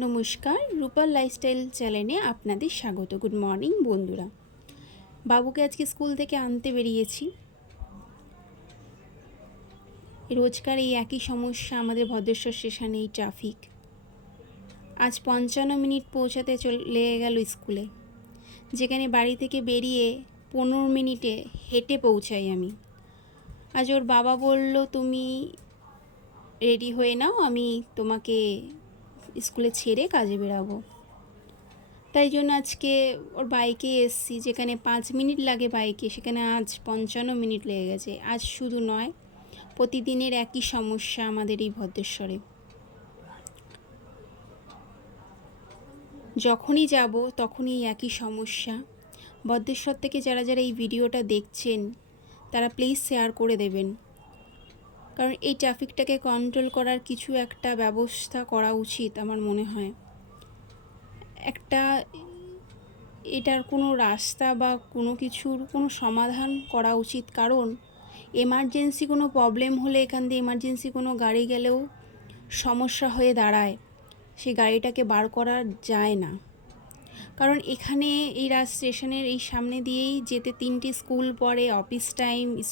নমস্কার রূপার লাইফস্টাইল চ্যানেলে আপনাদের স্বাগত। গুড মর্নিং বন্ধুরা। বাবুকে আজকে স্কুল থেকে আনতে বেরিয়েছি। রোজকার এই একই সমস্যা আমাদের ভদ্রেশ্বর স্টেশনে এই ট্রাফিক আজ পঞ্চান্ন মিনিট পৌঁছাতে চলে গেল স্কুলে। যেখানে বাড়ি থেকে বেরিয়ে পনেরো মিনিটে হেঁটে পৌঁছাই আমি। আজ ওর বাবা বলল, তুমি রেডি হয়ে নাও, আমি তোমাকে স্কুলে ছেড়ে কাজে বেরাবো। তাই জন্য আজকে ওর বাইকে এসছি, যেখানে পাঁচ মিনিট লাগে বাইকে, সেখানে আজ পঞ্চান্ন মিনিট লেগে গেছে। আজ শুধু নয়, প্রতিদিনের একই সমস্যা আমাদের এই ভদ্রেশ্বরে। যখনই যাব তখনই একই সমস্যা। ভদ্রেশ্বর থেকে যারা যারা এই ভিডিওটা দেখছেন, তারা প্লিজ শেয়ার করে দেবেন। কারণ এই ট্রাফিকটাকে কন্ট্রোল করার কিছু একটা ব্যবস্থা করা উচিত আমার মনে হয়। একটা, এটার কোনো রাস্তা বা কোনো কিছুর কোনো সমাধান করা উচিত। কারণ এমার্জেন্সি কোনো প্রবলেম হলে এখান দিয়ে এমার্জেন্সি কোনো গাড়ি গেলেও সমস্যা হয়ে দাঁড়ায়। সেই গাড়িটাকে বার করা যায় না। কারণ এখানে এই রাজ স্টেশনের এই সামনে দিয়েই যেতে তিনটি স্কুল পড়ে, অফিস টাইম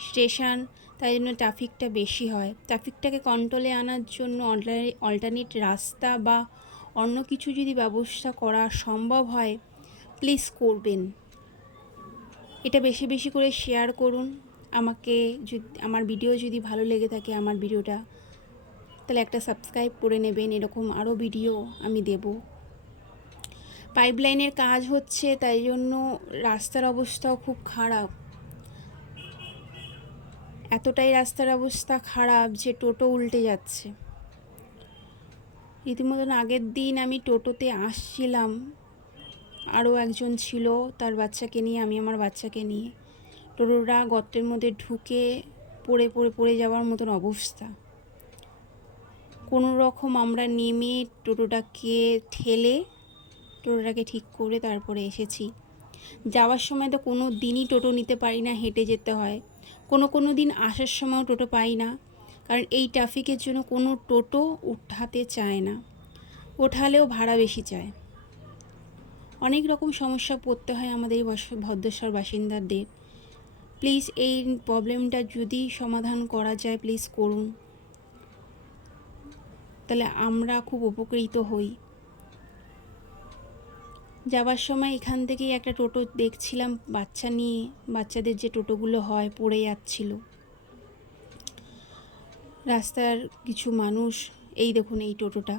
স্টেশন তাই জন্য ট্রাফিকটা বেশি হয়। ট্রাফিকটাকে কন্ট্রোলে আনার জন্য অল্টারনেট রাস্তা বা অন্য কিছু যদি ব্যবস্থা করা সম্ভব হয় প্লিজ করবেন। এটা বেশি বেশি করে শেয়ার করুন। আমাকে যদি আমার ভিডিও যদি ভালো লেগে থাকে, আমার ভিডিওটা তাহলে একটা সাবস্ক্রাইব করে নেবেন। এরকম আরও ভিডিও আমি দেব। পাইপলাইনের কাজ হচ্ছে, তাই জন্য রাস্তার অবস্থাও খুব খারাপ। এতটাই রাস্তার অবস্থা খারাপ যে টোটো উল্টে যাচ্ছে। রীতিমতন আগের দিন আমি টোটোতে আসছিলাম। আরও একজন ছিল তার বাচ্চাকে নিয়ে, আমি আমার বাচ্চাকে নিয়ে। টোটোটা গর্তের মধ্যে ঢুকে পড়ে পড়ে পড়ে যাওয়ার মতন অবস্থা। কোনো রকম আমরা নেমে টোটোটাকে ঠেলে, টোটোটাকে ঠিক করে তারপরে এসেছি। যাওয়ার সময় তো কোনো দিনই টোটো নিতে পারি না, হেঁটে যেতে হয়। কোনো কোনো দিন আসার সময়ও টোটো পাই না। কারণ এই ট্রাফিকের জন্য কোনো টোটো উঠাতে চায় না। ওঠালেও ভাড়া বেশি চায়। অনেক রকম সমস্যা পড়তে হয় আমাদের এই ভদ্রেশ্বর বাসিন্দাদের। প্লিজ এই প্রবলেমটা যদি সমাধান করা যায়, প্লিজ করুন। তাহলে আমরা খুব উপকৃত হই। যাবার সময় এখান থেকেই একটা টোটো দেখছিলাম, বাচ্চা নিয়ে, বাচ্চাদের যে টোটোগুলো হয়, পড়ে যাচ্ছিল। রাস্তার কিছু মানুষ, এই দেখুন এই টোটোটা,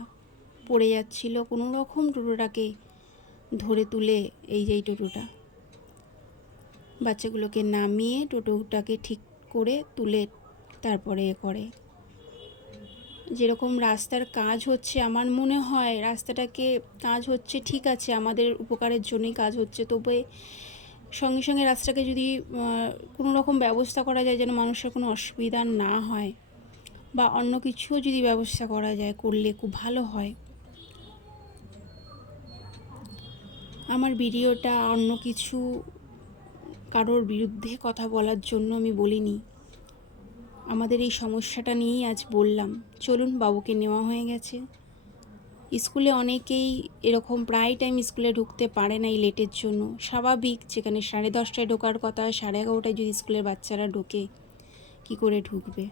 পড়ে যাচ্ছিল। কোনো রকম টোটোটাকে ধরে তুলে এই যে এই টোটোটা। বাচ্চাগুলোকে নামিয়ে টোটোটাকে ঠিক করে তুলে তারপরে এ করে। যেরকম রাস্তার কাজ হচ্ছে, আমার মনে হয় রাস্তাটাকে কাজ হচ্ছে, ঠিক আছে, আমাদের উপকারের জন্যই কাজ হচ্ছে। তবে সঙ্গে সঙ্গে রাস্তাটাকে যদি কোনো রকম ব্যবস্থা করা যায় যেন মানুষের কোনো অসুবিধা না হয় বা অন্য কিছুও যদি ব্যবস্থা করা যায় করলে খুব ভালো হয়। আমার ভিডিওটা অন্য কিছু কারোর বিরুদ্ধে কথা বলার জন্য আমি বলিনি। আমাদের এই সমস্যাটা নিয়েই আজ বললাম। চলুন বাবুকে নেওয়া হয়ে গেছে। স্কুলে অনেকেই এরকম প্রায় টাইম স্কুলে ঢুকতে পারে না এই লেটের জন্য। স্বাভাবিক, যেখানে সাড়ে দশটায় ঢোকার কথা, সাড়ে এগারোটায় যদি স্কুলের বাচ্চারা ঢোকে, কী করে ঢুকবে?